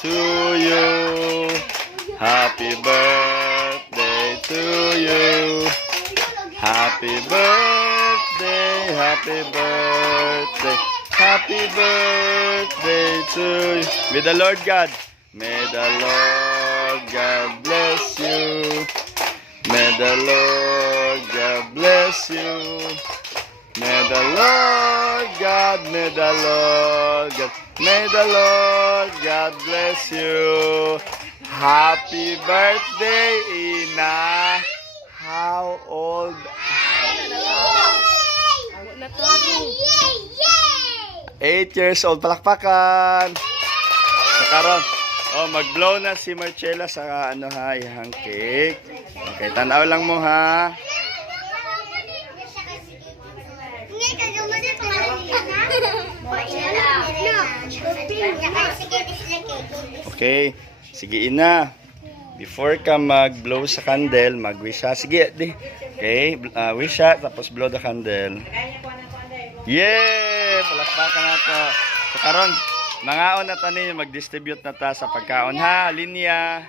to you. Happy birthday to you. Happy birthday, happy birthday, happy birthday to you. May the Lord God. May the Lord God bless you. May the Lord God bless you. May the Lord God, may the Lord God, may the Lord God bless you. Happy birthday, Ina. How old? 8 years old. Palakpakan. So, karon, mag-blow na si Marcella sa ihang cake. Okay, tanaw lang mo ha. Okay, sige Ina. Before ka mag-blow sa candle, mag-wish ha. Sige, di. Okay, wish ha, tapos blow the candle. Yeah! Palakpakan na to. So karon, mga on na tani, mag-distribute na ta sa pagkaon ha, linya.